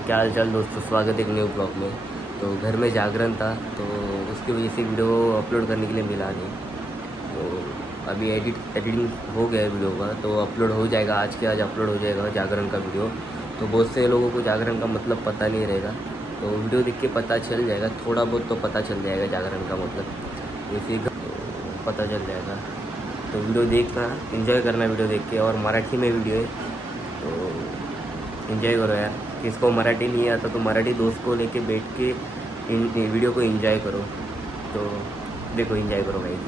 तो क्या हाल चाल दोस्तों, स्वागत है एक न्यू ब्लॉग में। तो घर में जागरण था तो उसकी वजह से वीडियो अपलोड करने के लिए मिला नहीं। तो अभी एडिटिंग हो गया है वीडियो का, तो अपलोड हो जाएगा, आज के आज अपलोड हो जाएगा जागरण का वीडियो। तो बहुत से लोगों को जागरण का मतलब पता नहीं रहेगा, तो वीडियो देख के पता चल जाएगा, थोड़ा बहुत तो पता चल जाएगा जागरण का मतलब, वैसे पता चल जाएगा। तो वीडियो देखना, एंजॉय करना वीडियो देख के। और मराठी में वीडियो है तो एंजॉय करो यार। किसको मराठी नहीं आता तो मराठी दोस्त को लेके बैठ के इन वीडियो को एंजॉय करो। तो देखो, एंजॉय करो भाई।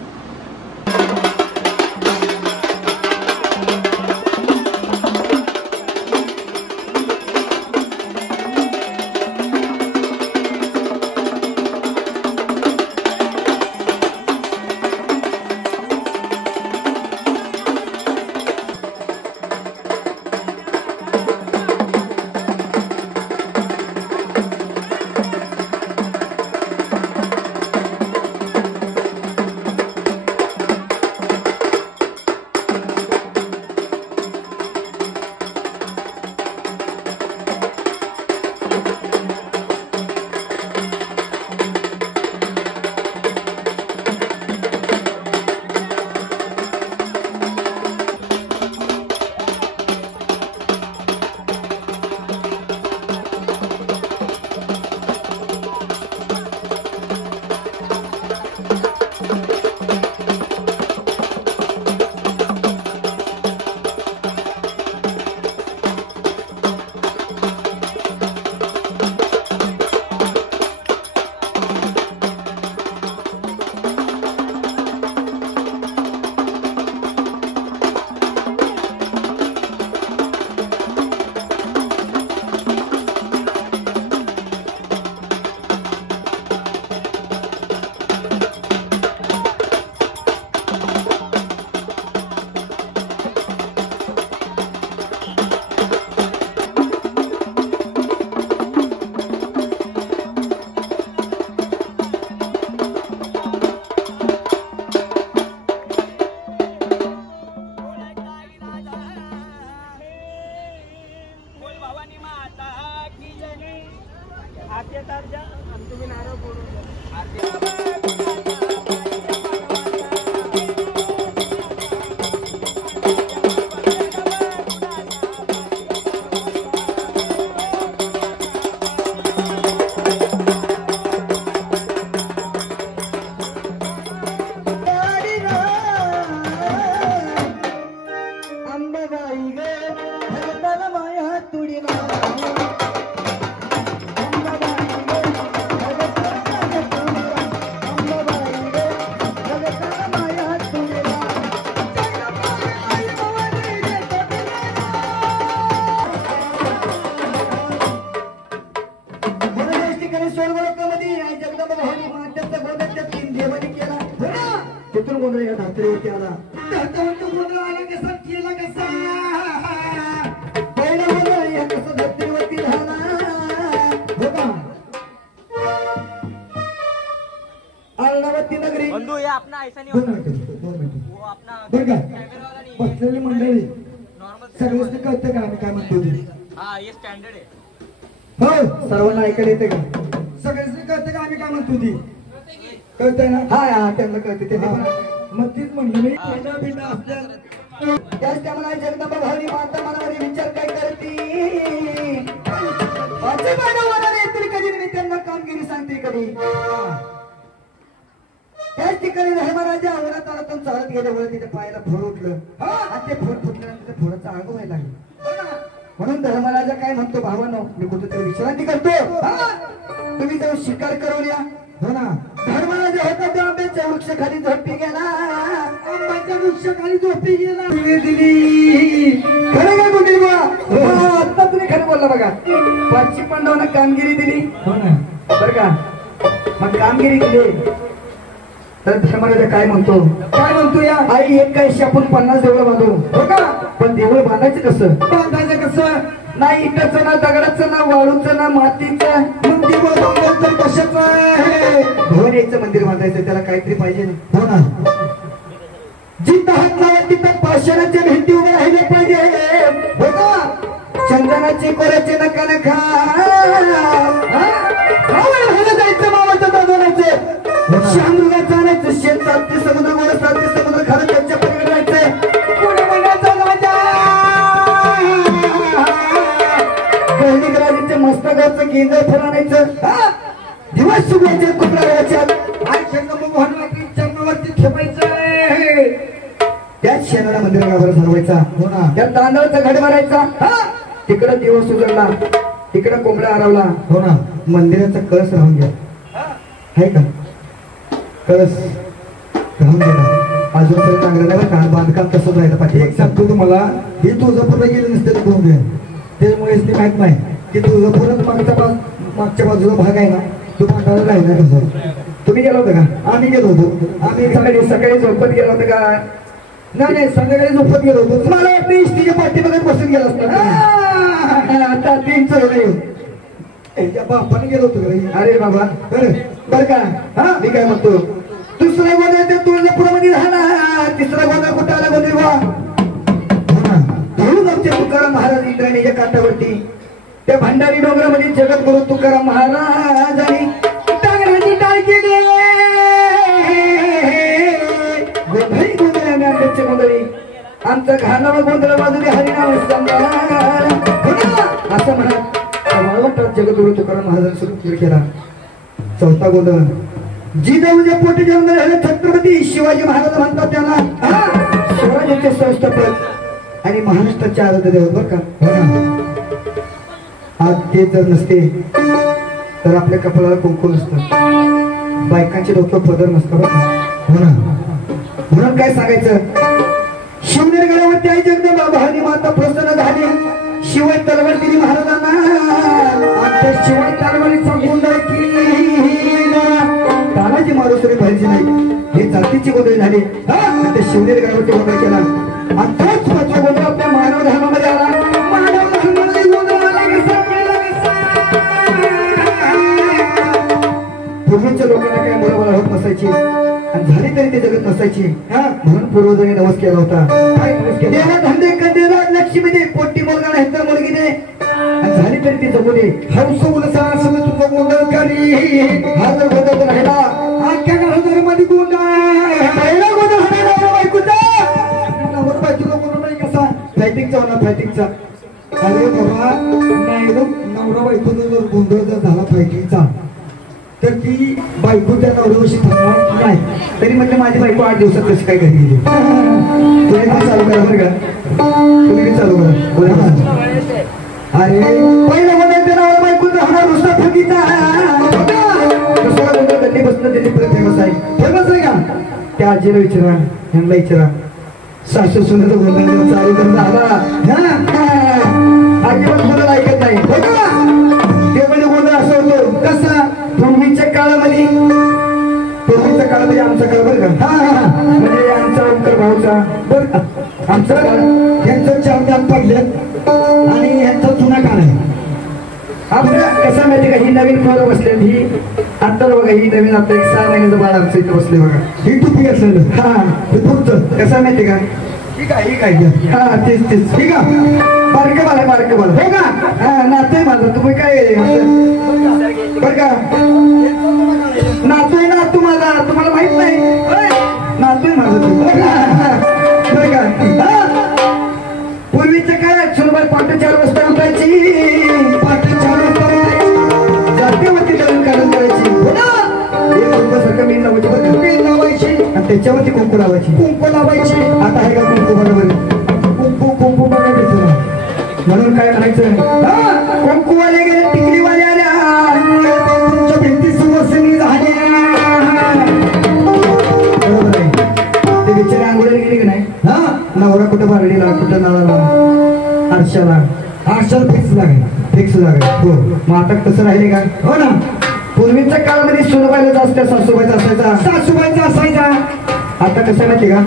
बंधू ये अपना ऐसा नहीं होता, वो अपना कॅमेरा वाला नहीं बसलेली मंडळी नॉर्मल सगळ्यांना कळतं का आम्ही काय म्हणतो ते? हाँ ये स्टँडर्ड है। हो, सर्वांना ऐकायला येते का? सगळ्यांना कळतं का आम्ही काय म्हणतो ती? कळतंय ना? हा हा, त्यांना कळते ते मग तीच म्हणलं मी पेंडा बिंडा असल्या त्याच त्यामुळे जगदंबा भावनी माता मनामध्ये विचार काय करते, माझे मानवाला येतील कधी मी त्यांना कामगिरी सांगते कधी. त्याच ठिकाणी धर्मराजा आवरात आला तो चालत गेल्यामुळे तिथे पायाला फोड उठलं आणि ते फोड फुटल्यानंतर थोडंसं आग व्हायला लागलं. म्हणून धर्मराजा काय म्हणतो, भावानो मी कुठेतरी विश्रांती करतो, तुम्ही जाऊन शिकार करून या. हो ना. धर्मराजा होता त्या आंब्याच्या वृक्षाखाली झोपी गेला, आंब्याच्या वृक्षाखाली झोपी गेला, दिली. खरं काय बोलली बा? आता तुम्ही खरं बोलला बघा. 5 पांडवांना कामगिरी दिली. हो ना, बरं का. मग कामगिरी दिली तर धर्मराजा काय म्हणतो या आई एक काय आपण 50 देवळं बांधू. हो का. पण देवळ बांधायचं कसं नाही इटाचं ना दगडाचं ना वाळूचं ना मातीचं. मग देवळ बांधायचं कशाचं आहे? भुवनेचं मंदिर बांधायचं, त्याला काहीतरी पाहिजे. हो ना. जिथं हात लावा तिथं पाषाणाच्या भिंती उभ्या राहिल्या पाहिजे. हो का. चंदनाची कोऱ्याचे नका शामृगाचं आणायचं शेत चालते समुद्र गोड चालते समुद्र खालं त्यांच्या पलीकडे राहायचंय कोणी म्हणायचं राजा राजाच्या मस्तकाचं गेंद फळ आणायचं दिवस सुगायचे कुठल्या गावाच्या आणि चंद्रमोहन चरणावरती ठेवायचं त्याच शेणाला मंदिरावर सरवायचा त्या तांदळाचा घड मारायचा तिकडं दिवस उजळला तिकडं कोंबडा हरवला हो ना मंदिराचा कळस राहून घ्या आहे का कळस राहून गेला अजूनपर्यंत चांगलं नाही का बांधकाम तसंच राहिलं पाहिजे एक सांगतो तुम्हाला हे तुळजापूरला गेले नसते कोंबड्या त्यामुळेच ते माहित नाही की तुळजापूरच मागच्या बाजूला भाग आहे ना तो बांधायला राहिला कसं तुम्ही गेला होता का आम्ही गेलो होतो आम्ही सकाळी झोपत गेलो होतो का नाही संध्याकाळी झोपत गेलो होतो तुम्हाला वाटतं इष्टीच्या पाठी बघत बसून गेला असता आता 3 चढ याच्या बापाने गेलो होतो अरे बाबा बर का हा मी काय म्हणतो दुसरा गोंधळ ते तुळजापुरामध्ये झाला तिसरा गोंधळ कुठं आला गोंधळ म्हणून आमचे तुकाराम महाराज इंद्रायणीच्या काठावरती त्या भंडारी डोंगरामध्ये जगद्गुरु तुकाराम महाराजांनी टांगराची टाळ केली गोंधळी गोंधळी आमच्या गोंधळी आमचं घालावा गोंधळ बाजूने हरिनाम असं म्हणत वाळवंटात जगद्गुरु तुकाराम महाराजांनी सुरू केला चौथा गोंधळ जिजाऊच्या पोटी जन्म झाले छत्रपती शिवाजी महाराज म्हणतात त्यांना स्वराज्याचे संस्थापक आणि महाराष्ट्राचे आराध्य दैवत बरं का आज ते जर नसते तर आपल्या कपाळाला कुंकू नसतं बायकांचे डोक्यावर पदर नसतं बरं हो ना म्हणून काय सांगायचं शिवनेर गडावरती आई जगदंबा भवानी माता प्रसन्न झाली शिवाय तलवार दिली महाराजांना शिवाय तलवारीचा गोंधळ केला तानाजी मारुसरी पाहिजे नाही हे जातीची गोंधळ झाली ते शिवनेर गडावरती गोंधळ केला आणि तोच पाचवा गोंधळ आपल्या मानव धर्मामध्ये आला मानव धर्मामध्ये गोंधळ आला कसा पूर्वीच्या लोकांना काय मुलं होत नसायची आणि झाली तरी ते जगत नसायची म्हणून पूर्वजांनी नवस केला होता काय नवस केला देवा धंदे कधीला लक्ष्मी दे पोटी मुलगा नाही तर मुलगी दे आणि झाली तरी ती जगू दे हौस उलसा सगळं तुझं गोंधळ करी हा जर गोंधळ राहिला आख्या घरामध्ये गोंधळ पहिला गोंधळ होणार बायकोचा नवर बायकोचा गोंधळ कसा फायटिंगचा होणार फायटिंगचा अरे बाबा नाही नवरा बायकोचा जर गोंधळ जर झाला फायटिंगचा तर ती बायको त्या नवऱ्याशी थांबणार नाही तरी म्हणजे माझी बायको 8 दिवसात कशी काय घरी गेली तुम्ही काय चालू करा बरं का तुम्ही काय चालू करा अरे पहिला गोंधळ त्या नवरा बायकोचा होणार नुसता फुगीचा दुसरा गोंधळ गल्ली बसणं दिल्लीपर्यंत फेमस आहे का त्या आजीला विचारा ह्यांना विचारा सासू सुनेचा गोंधळ चालू करून झाला अजिबात गोंधळ ऐकत नाही ते म्हणजे गोंधळ असं होतो कसा पूर्वीच्या काळामध्ये आमचा काळ बरं का म्हणजे आमचा ओंकार भाऊचा बरं आमचा यांचं 4 दात पडले आणि यांचा जुना काळ आहे आपल्या कसं माहिती का ही नवीन फळं बसलेली ही आता बघा ही नवीन आता 1 6 महिन्याचं बाळ आमचं इथं बसले बघा ही टुपी असलेलं हे पुढचं कसं माहिती का ठीक आहे तेच ठीक आहे बारकं बाळ हो का नातोय माझं तुम्ही काय बर का नातोय नातू माझा तुम्हाला माहित नाही नातोय माझा बर का पूर्वीच्या काळात सुरुवात पहाटे 4 वाजता उठायची पहाटे 4 वाजता जातीवरती दळण काढून करायची हो ना एक रुपयासारखं मी लावायची आणि त्याच्यावरती कुंकू लावायची आता आहे का कुंकू बरोबर कुंकू बघा भेटतो म्हणून काय म्हणायचं कुंकूवाले गेले टिकलीवाले आल्या तुमच्या भिंती सुवासिनी झाल्या बरोबर आहे ते बिचारे आंघोळीला गेले की नाही नवरा कुठं बारडीला कुठं नळाला आरशाला फिक्स लागाय हो मग आता कसं राहिले का हो ना पूर्वीच्या काळामध्ये सुनबाईला जास्त सासूबाईचा असायचा आता कसं माहिती का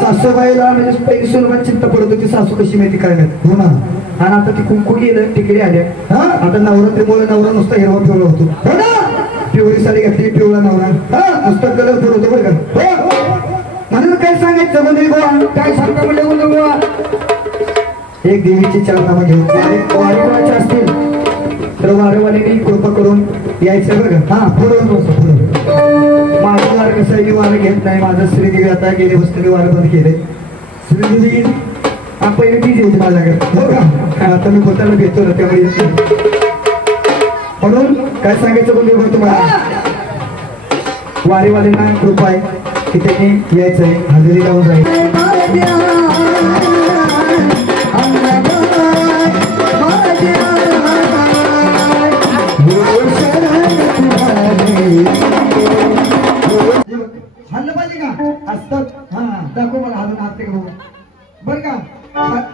सासूबाईला म्हणजे पहिली सुनबाई चिंता पडत होती सासू कशी माहिती काय हो ना आणि आता ती कुंकू गेलं तिकडे आल्या आता नवरात्रीमुळे नवरा नुसता हिरवा पिवळा होतो हो ना पिवळी साडी घातली पिवळा नवरा नुसता कलरफुल होतो बरं का म्हणून काय सांगायचं म्हणजे बुवा काय सांगता म्हणजे बुवा एक देवीची 4 नामं घेऊन वारीवाचे असतील तर वारवारीने कृपा करून यायचं बरं का पुढे माझं वार कसं आहे, मी वारं घेत नाही. माझं श्रीदेवी आता गेले वस्तू मी वारं बंद केले. श्रीदेवी पहिले तीच येते माझ्याकडे हो का. आता मी पोताला भेटतो ना त्यामुळे येते. म्हणून काय सांगायचं बोलले बघ तुम्हाला. वारीवाल्यांना कृपा आहे की त्यांनी यायचंय, हजेरी लावून जाईल. हल्लं पाहिजे का असतात. हा दाखव मला हलून हात ते बघू बरं का.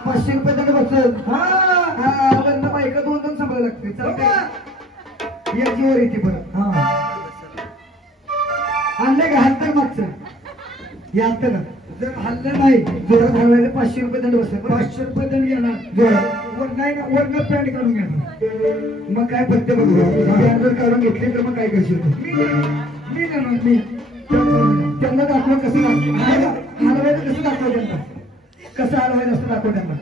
500 रुपये दंड बसत. हा बंद बायका 2-2 सांभाळायला लागते. चालते या जीवर येते बरं. हा आणलं का हलतं मागचं या हलतं का. जर हल्लं नाही जोरात हलवायला 500 रुपये दंड बसत. 500 रुपये दंड घेणार जोरात. वर नाही ना वरनं पॅन्ट काढून घेणार. मग काय पडते बघू. पॅन्ट जर काढून घेतली तर मग काय करशील मी देणार मी. त्यांना दाखव कसं हलवायचं कसं दाखव त्यांना कसं हलवायचं असं दाखव त्यांना.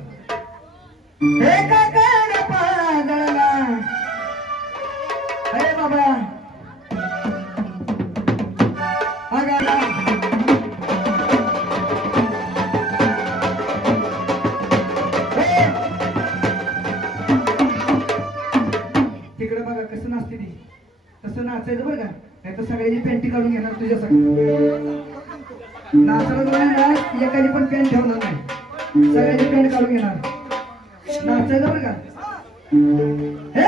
अरे बाबा तिकडे बघा कसं नाचते ती. तसं नाचायचं बरं का. नाही तर सगळ्याची पॅन्टी काढून घेणार तुझ्यासाठी. नाचायला एकाची पण पॅन्ट ठेवणार नाही. सगळ्याची पॅन्ट काढून घेणार. नाचायचं बरं का. हे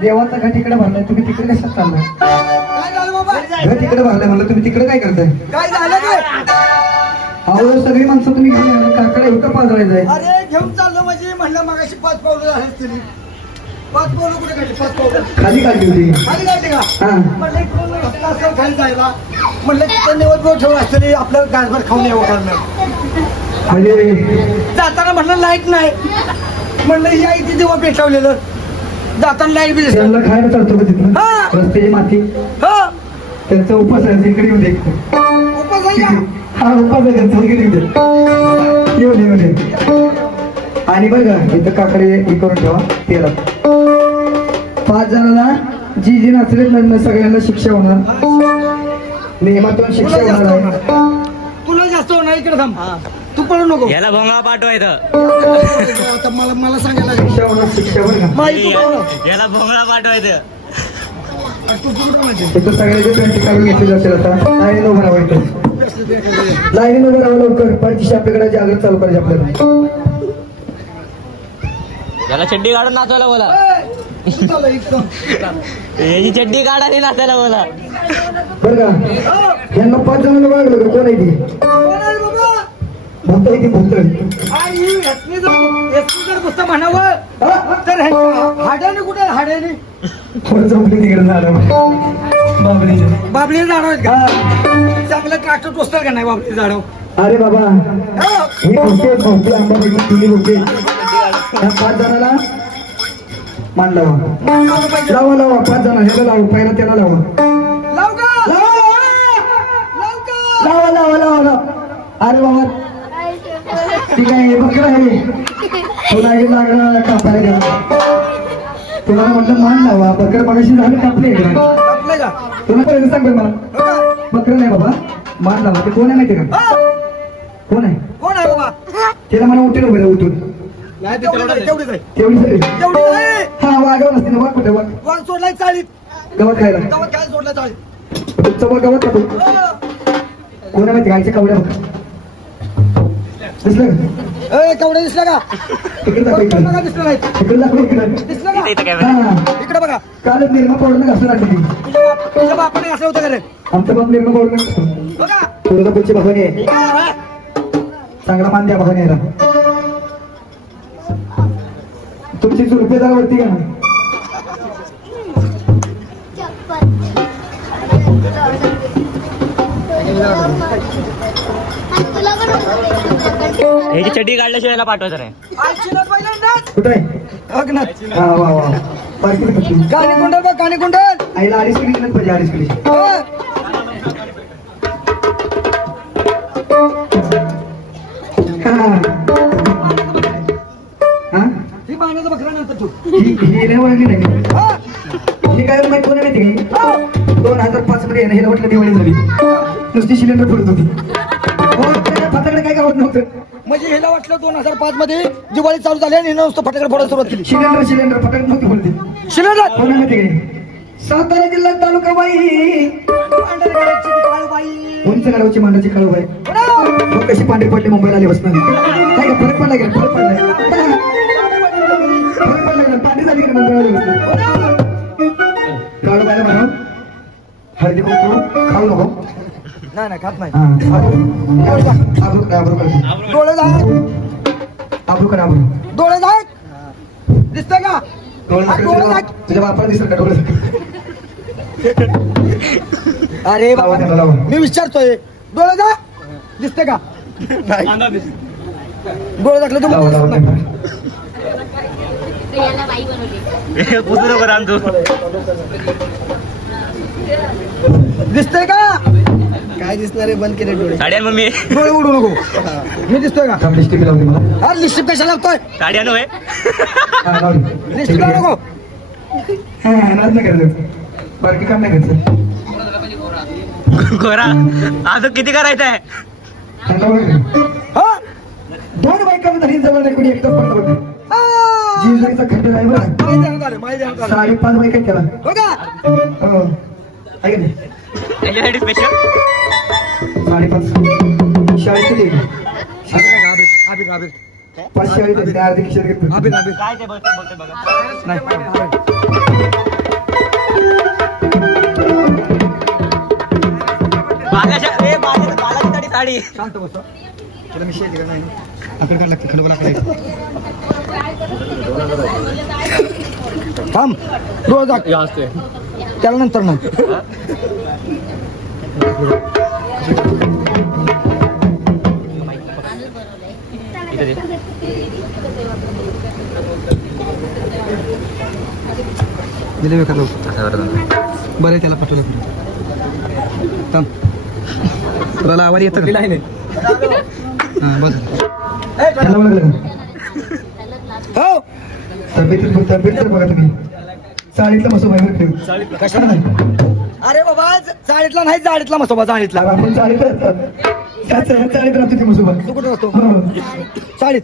देवाचा घट इकडे भरलाय. तुम्ही तिकडे कशात चाललाय. घर तिकडे भरलाय म्हणलं तुम्ही तिकडे काय करताय. काय झालं काय. अहो सगळी माणसं तुम्ही घेऊन काकडे इथं पाजरायचंय. अरे घेऊन चाललो म्हणजे म्हणलं मगाशी 5 पावलं झाले तरी 5 पावलं कुठे काढली. 5 पावलं खाली काढली होती. खाली काढली का. हा म्हणलं कोण रस्ता असेल खाली जायला. म्हणलं तिथं निवड ठेवून असतरी आपलं गासभर खाऊन यावं करणं. म्हणजे जाताना म्हणलं लाईट नाही. म्हणलं या इथे जेव्हा पेटवलेलं जाताना लाईट बी त्यांना खायला चालतो का तिथं हा. रस्त्याची माती. हो त्यांचा उपास आहे तिकडे येऊन दे. उपास आहे का. हा उपास आहे त्यांचा इकडे येऊन दे. आणि बघा इथं काकडे हे करून ठेवा तेला. 5 जणांना जी जी नाचले सगळ्यांना शिक्षा होणार. नियमातून शिक्षा होणार आहे. तुला जास्त होणार इकडे थांब. तू पळू नको. याला भोंगळा पाठवायचं. आता मला सांगायला लागेल. शिक्षा होणार शिक्षा बघा. माहिती तू पळू. याला भोंगळा पाठवायचं. तू पुढं म्हणजे. इथं सगळ्याची पॅन्टी काढून घेतली जाते. आता लाईन उभं राहायचं. लाईन उभं राहावं लवकर. पाठीशी आपल्याकडे जागृत चालू करायची आपल्याला. याला चड्डी काढून नाचायला बोला. चला इथं. याची चड्डी काढायला नाचायला बोला. बरं का यांना 5 जणांना वागलं का. कोण आहे ती. कोण आहे बाबा. भूत आहे ती भूत. आई यातनी जर पुस्तक म्हणावं तर हाड्याने कुठे हाड्याने कोण चौकली तिकडे झालं बाबरी. बाबली झाड आहेत का. चांगलं काष्ट टोचतात का नाही बाबली झाड. अरे बाबा ही भोवती आंबाबाई तुली भोवती. त्या 5 जणाला मान लावा. लावा लावा 5 जण ह्याला लावा. पहिला त्याला लावा. लाव का लावा लावा लावा लावा. अरे बाबा ठीक आहे बकरा आहे. तुला लागणार कापायला. तुम्हाला म्हटलं मान लावा बकर मगाशी झालं कापले आपलं का तुला पर्यंत सांग बरं मला हो का? बकर नाही बाबा मान लावा ते कोण आहे माहिती का हा? कोण आहे कोण आहे बाबा त्याला मला उठून उभे उठून तेवढीच आहे तेवढी तेवढी आहे हा वागावं नसते ना वाघ कुठे वाघ वाण सोडलाय चाळीत गवत खायला गावात काय सोडला चाळीत तुमचं बघ गवत खातो कोण आहे माहिती गायच्या कवड्या बघ दिसलं का ए केवढं दिसलं का तिकडे दाखव इकडे बघा दिसलं नाही तिकडे दाखव इकडे दिसलं का हा इकडे बघा कालच निर्मा पावडर घासून आणली तुझ्या बापाने असं होतं का रे आमचं पण निर्मा पावडर घासतो बघा तुळजापूरची भवानी आहे चांगला मान द्या भवानी याला तुमची रुपयेदार वरती का ना ह्याची चड्डी काढल्याशिवाय याला पाठवायचं नाही. आजची लोक पहिल्यांदा कुठे आहे हा वा वा बारकी पटली गाणी कुंडल बघ गाणी कुंडल आईला अडीच किलो किलोच पाहिजे अडीच किलो हा ही पाण्याचं बकरा नंतर तू ही नाही वळली नाही हा? ही काय माहिती कोणी माहिती का 2005 मध्ये हिला वाटलं दिवाळी झाली नुसती सिलेंडर फोडत होती फटाकडे काय गावत नव्हतं म्हणजे ह्याला वाटलं 2005 मध्ये दिवाळी चालू झाली आणि हिनं नुसतं फटाकडे फोडायला सुरुवात केली सिलेंडर फटाकडे नव्हती फोडते शिलेंडर कोणी माहिती काय सातारा जिल्हा तालुका बाई उंच गाडवाची मांडाची काळूबाई मग कशी पांढरी पडली मुंबईला आली बसणार काय का फरक पडला गेला फरक पडला फरक पडला गेला पांढरी झाली का मुंबईला आली बसणार काळूबाईला म्हणा हळदी कुंकू खाऊ नको नाही नाही खात नाही आबरू कर आबरू कर डोळे झाक आबरू कर आबरू डोळे झाक दिसतंय का हा, डोळे झाक तुझ्या बापाला दिसत का डोळे अरे लावा बाबा त्याला, लावा. मी विचारतोय डोळे झाक दिसतंय का डोळे झाकले लावा, तुम्ही लावा, लावा. पुसू नको राम तू. दिसतंय का काय दिसणार आहे बंद केले डोळे साडी आण मम्मी. डोळे उडू नको मी दिसतोय का थांब, लिपस्टिक लावते मला हा लिपस्टिक कशाला लावतोय साडी आणू हे. हा, लावली. लिपस्टिक लावू नको हा, नाद नाही करायचं बारकी काम नाही करायचं गोरा अजून किती करायचं आहे. हा, लावली. हा? दोन बायकांना धरी जवळ नाही कोणी एकटाच पडलं बघ हा. जिंजरीचा खड्डा नाही बरं माहिती देण्यात आलं, माहिती देण्यात आलं. 5.5 बायका आहेत त्याला हो का? हो ऐक ना त्याच्यासाठी स्पेशल 5.5 शाळेत किती आहे? आबिद, आबिद. 5 शाळेत आहेत, त्या अर्धी खिशात घेतलं. आबिद, आबिद. काय ते बोलते बघा. नाही, आबिद. बालाची साडी. शांत बसतो तुला मी शेती नाही आकडे काढ लागते खडोबा लागते थांब डोळे झाक त्याला नंतर ना इथे दे. दिले मी खातो असं करतो. बरं त्याला पाठवलं थांब तुला आवाज येतं का? हा बस त्याला ओळखलं का? हो तब्येत तर बघा तुम्ही चाळीतला मसो बाहेर ठेव कशाला नाही अरे बाबा चाळीतला नाही जाळीतला मसोबा जाळीतला आपण चाळीत चाळीत राहतो ते मसोबा तू कुठं असतो हो चाळीत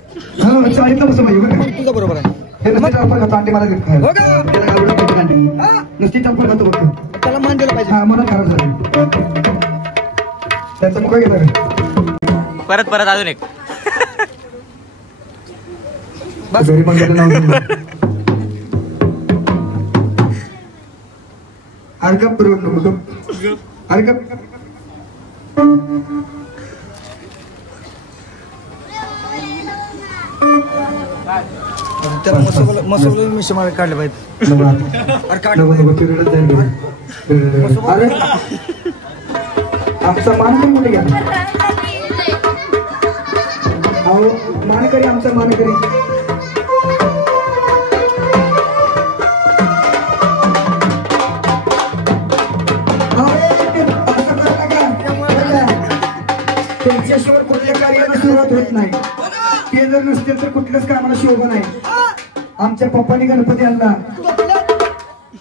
चाळीतला मसो बाई तुझं बरोबर आहे हे नुसती टप्पर खातो अंडे मला देत हो खायला. का त्याला गावडं पेटून अंडे. हा? नुसती टप्पर खातो बघतो त्याला मान दिलं पाहिजे हा म्हणून खराब झाले त्यांचा मुका घेता का परत परत अजून एक. घरी पण गेलं नाव अर्गप बरोबर नको अर्गप त्याला मसोबला मिशी मार काढले पाहिजे अरे काढ नको चिरडत जाईल घरी. अरे आमचा मानकरी कुठे गेला अहो मानकरी आमचा मानकरी त्यांच्याशिवाय कुठल्या कार्याला सुरुवात होत नाही ते जर नसतील तर कुठल्याच कामाला शोभा नाही आमच्या पप्पांनी गणपती आणला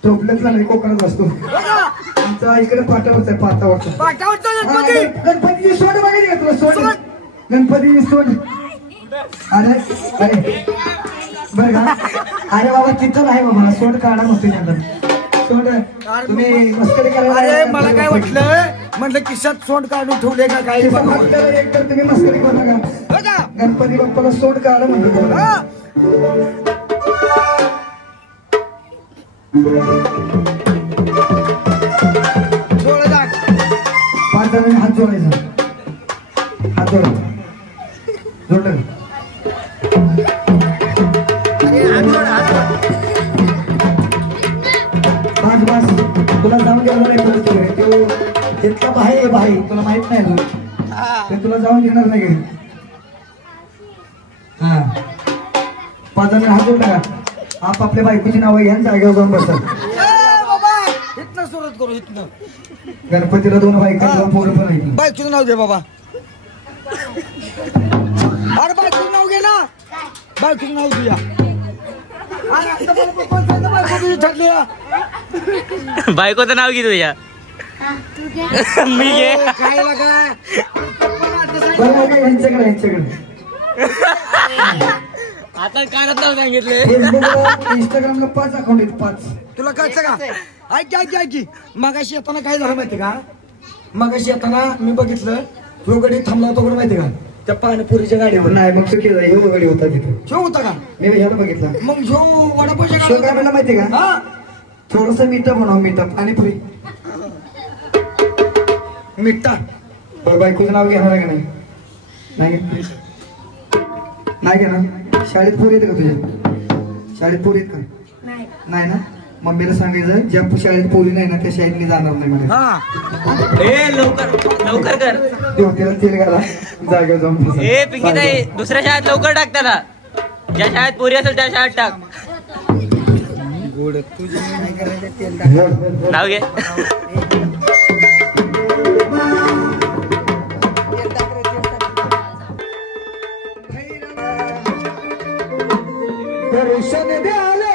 टोपल्यातला नाही कोकणात असतो आमचा इकडे पाटावरचा आहे पाटावरचा गणपतीची सोड बघायची का तुला सोड गणपतीची सोड अरे अरे बरं का अरे बाबा तिथं आहे बाबा सोड काढा म्हणतो त्यांना सोड तुम्ही मस्करी करायला मला काय वाटलं म्हटलं किशात सोंड काढून ठेवले का काय एक तर तुम्ही मस्करी करू नका गणपती बाप्पाला सोड काढा म्हणतो पाच जणांनी हात जोडायचा हात जोडायचा जोडलं पाच पाच तुला जाऊन देणार नाही इतका भाई आहे भाई तुला माहित नाही अजून ते तुला जाऊन देणार नाही घरी हा पाच जण हात जोडला का आपापल्या बायकोची नावं घ्या जागेवर जाऊन बसतात इथनं सुरुवात करू इथनं गणपतीला दोन बायका पोरं पण आहे बायकोचं नाव दे बाबा अरे बायकोचं नाव घे ना बायकोचं नाव तुझ्या ठरले बायकोचं नाव घे तुझ्या मी घे काय लागा बरोबर यांच्याकडे आता काय नाव सांगितले फेसबुकला इंस्टाग्रामला 5 अकाउंट आहेत 5 तुला कळतं का ऐक मगाशी येताना काय झालं माहिती का मगाशी येताना मी बघितलं तो गडी थांबला होता कुठं माहिती का त्या पाणीपुरीच्या गाडीवर नाही मग चुकीचं आहे ह्यो गाडी होता तिथे शो होता का मी ह्याला बघितला मग शो वडापावच्या शो काय म्हणला माहिती का हा थोडस मिठा बनव मिठा पाणीपुरी मिठा बरं बायकोचं नाव घेणार आहे का नाही नाही घेणार शाळेत पोरी येते का तुझ्या शाळेत पोरी येत का नाही ना मम्मीला सांगायचं ज्या शाळेत पोरी नाही ना त्या शाळेत मी जाणार नाही म्हणजे लवकर कर देवतेला तेल घाला जागेवर जाऊन बसा. ए पिंकी ताई दुसऱ्या शाळेत लवकर टाक त्याला ज्या शाळेत पोरी असेल त्या शाळेत टाक नाव घे दर्शन द्यायला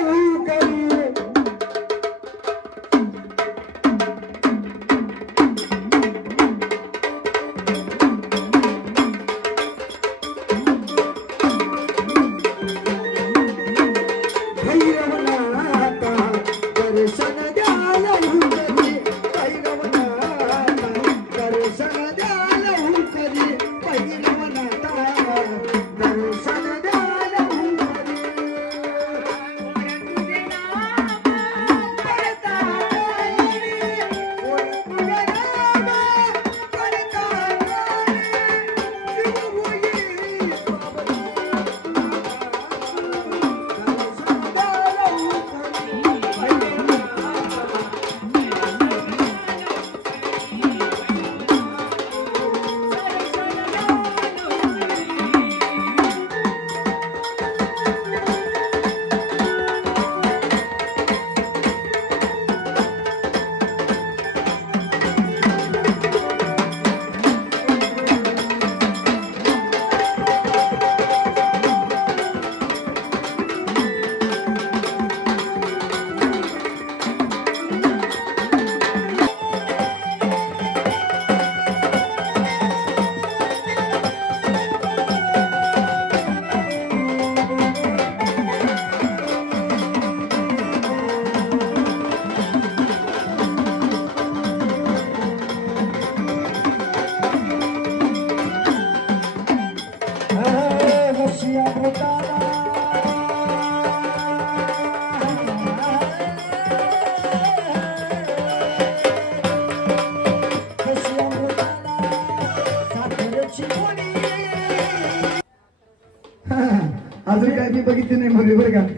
अजून काय मी बघितलं नाही मग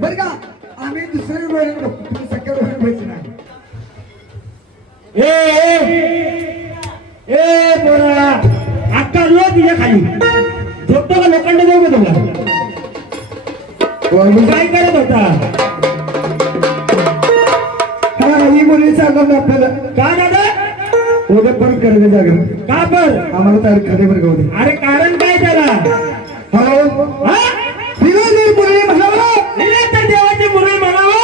बरं का आम्ही दुसऱ्या डोळ्याने बघतो तुम्ही सगळ्या डोळ्याने बघायचं नाही ए पोरा अक्का रोज तिच्या खाली झोपतो का लोखंड देऊ का तुला काय करत होता हा ही मुली सांगा आपल्याला का दादा उद्या परत करायचं जागर का पर आम्हाला तयार करते बरं का उद्या अरे कारण काय त्याला हॅलो हा मुली म्हणावं दिले तर देवाची मुली म्हणावं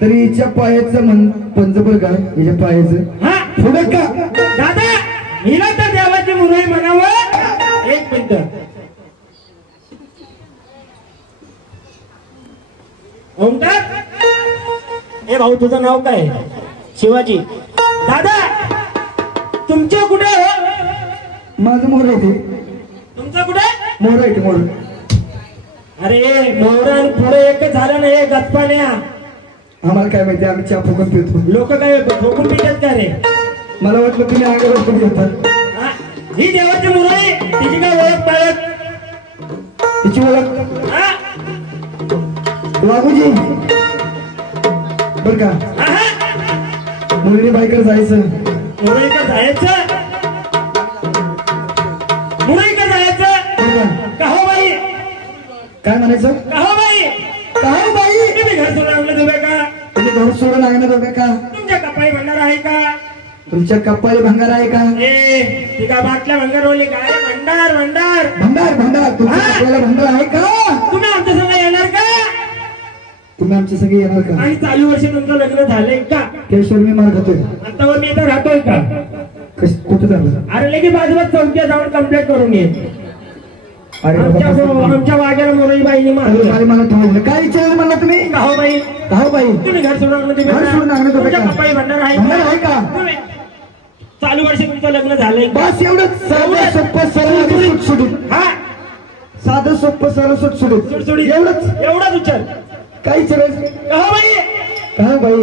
तरी हिच्या पायाचं पंजबर का हिच्या पायाचं हा पुढे का दादा हिला तर देवाची मुरळी म्हणावं. एक मिनिट ओंकार ए भाऊ तुझं नाव काय? शिवाजी. दादा तुमच्या कुठे माझं मोर आहे तुमचं कुठे? मोर आहे मोर. अरे मोहरान पुढे एक झालं नाही गचपाण्या. आम्हाला काय माहिती आम्ही चहा फुकून पितो. लोक काय ठोकून पितात का रे? मला वाटलं तुम्ही अंगावर पण घेतात. हा? ही देवाची मुरळी तिची काय ओळख पाळत? तिची ओळख हा? वाघूजी बर का आहा? मुरली बाईकडे जायचं. मुरळी का जायचं? मुरळी का जायचं? बर का का हो बाई? काय म्हणायचं का हो बाई? काय बाई तुम्ही घर सोडून आणलं तुम्ही का? तुम्ही घर सोडून लागणार बघा का तुमच्या कपाळी भंगार आहे का? तुमच्या कपाळी भंगार आहे का? ए ती का बाटल्या भंगार होली काय? भंडार भंडार भंडार भंडार तुमच्या हा? कपाळीला भंडार आहे का? तुम्ही आमच्या संग येणार का? तुम्ही आमच्या सगळे येणार का? आणि चालू वर्षी तुमचं लग्न झालंय का? केशवर मी मार खातोय. आतावर मी इथं राहतोय का? कुठं झालं? अरे लगे बाजूला चौकीला जाऊन कंप्लेंट करून ये. अरे आमच्या वाघ्याला मुरळी बाईने मारलं. मला ठेवलं काय विचारलं मला तुम्ही? का हो बाई? हो बाई तुम्ही घर सोडून आणलं तुम्ही घर सोडून का? आणलं तुम्ही तुमच्या का? कपाळी भंडार आहे भंडार आहे का? का? तुम्ही- चालू वर्षी तुमचं लग्न झालंय का? बस एवढंच साधं सोपं सरळ आणि सुटसुटीत. हा साधं सोपं सरळ सुटसुटीत सुटसुटीत एवढंच. एवढाच उच्चार. काय विचारायचं? का हो बाई? काय बाई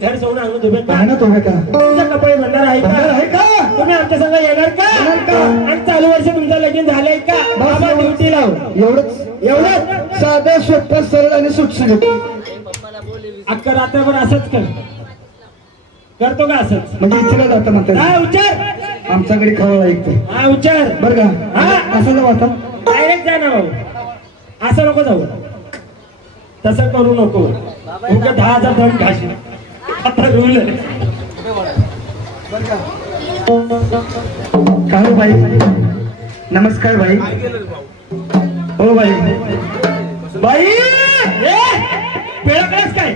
घर सोडून आणलं तुम्ही का? पाहणं तुम्ही का? तुमच्या कपाळी भंडार आहे भंडार का? आहे का? तुम्ही आमच्या संग येणार का? येणार का? आणि चालू वर्षी तुमचं लगीन झालंय का? बाबा ड्युटी लाव. एवढंच साधं सोपं सरळ आणि सुटसुटीत. अक्का रात्रभर असंच कर. करतो का असंच? म्हणजे विचारलं जातं म्हणतात हा उच्चार. आमच्याकडे खवळ ऐकतो हा उच्चार. बर का? हा. असं जाऊ आता. डायरेक्ट जा ना भाऊ. असं नको जाऊ. तसं करू नको. उगा 10,000 दम घाशी. आता रूल आहे. काय बाई नमस्कार बाई. हो बाई बाई ए, पेळकलास काय?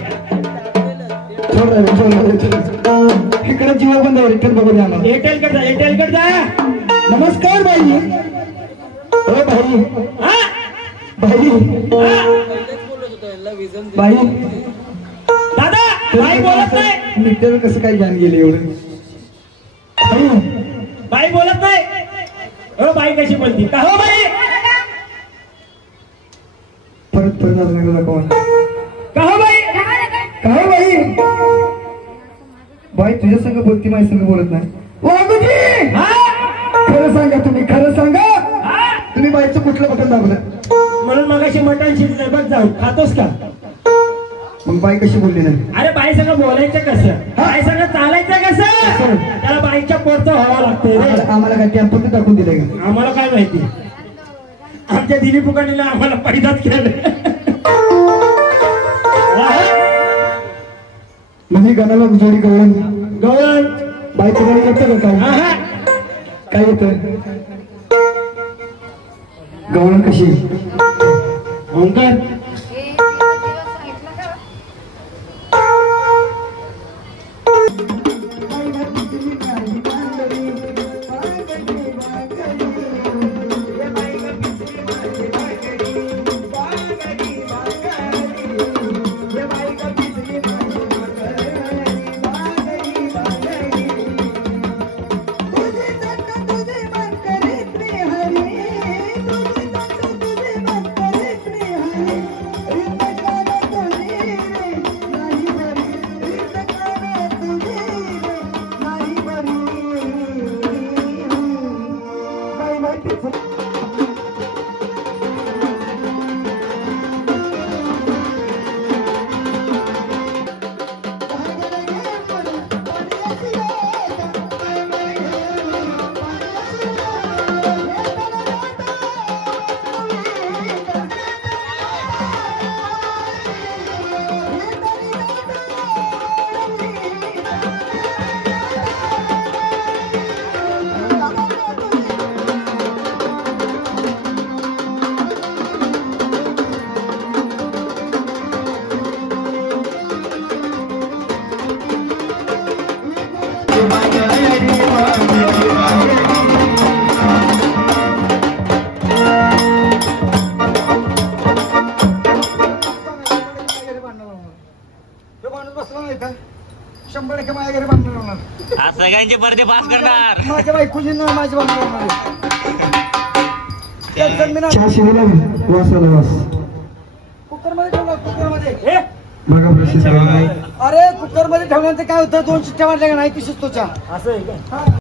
इकडे जीवा बंद आहे. रिटर्न बघू द्या आम्हाला. एअरटेल कडे जा. एअरटेल कडे जा. नमस्कार बाई. हो बाई हा? बाई हा? बाई दादा बाई बोलत नाही. नित्याचं कसं काय जाण गेले एवढं? बाई बाई बोलत नाही. हो बाई कशी बोलती? का हो बाई? परत परत असं नका कोण. का हो बाई? काय बाई बाई तुझ्या संग बोलती माझ्या संग बोलत नाही. वाघूजी हा? खरं सांगा तुम्ही खरं सांगा हा? तुम्ही बाईचं कुठलं बटन दाबलं? म्हणून मगाशी मटण शिजलंय बघ जाऊ. खातोस का? मग बाई कशी बोलली नाही? अरे बाई संग बोलायचं कसं? बाई संग चालायचं कसं? त्याला बाईच्या पोटचं व्हावं लागतंय रे. आम्हाला काय टेम्पोने टाकून दिले का? आम्हाला काय माहिती? आमच्या दिली पुकानीला आम्हाला पैदाच केलं. म्हणजे गणाला जोडी गवळण गवळण बाई तुम्हाला येतं का? हा काय हा. काय येतं? गवळण कशी? ओंकार तुझे माणूस बसला नाही का 100% माझ्या घरी बांधणार होणार. आज सगळ्यांचे पडदे पास करणार. माझ्या बायकोची ना माझी बांधणार होणार. चहा शिवीला वासाला वास कुकर मध्ये ठेवला कुकर मध्ये. बघा प्रश्न अरे कुकर मध्ये ठेवल्यानंतर काय होतं 2 शिट्ट्या मारल्या का नाही की शिजतो चहा. असं आहे का?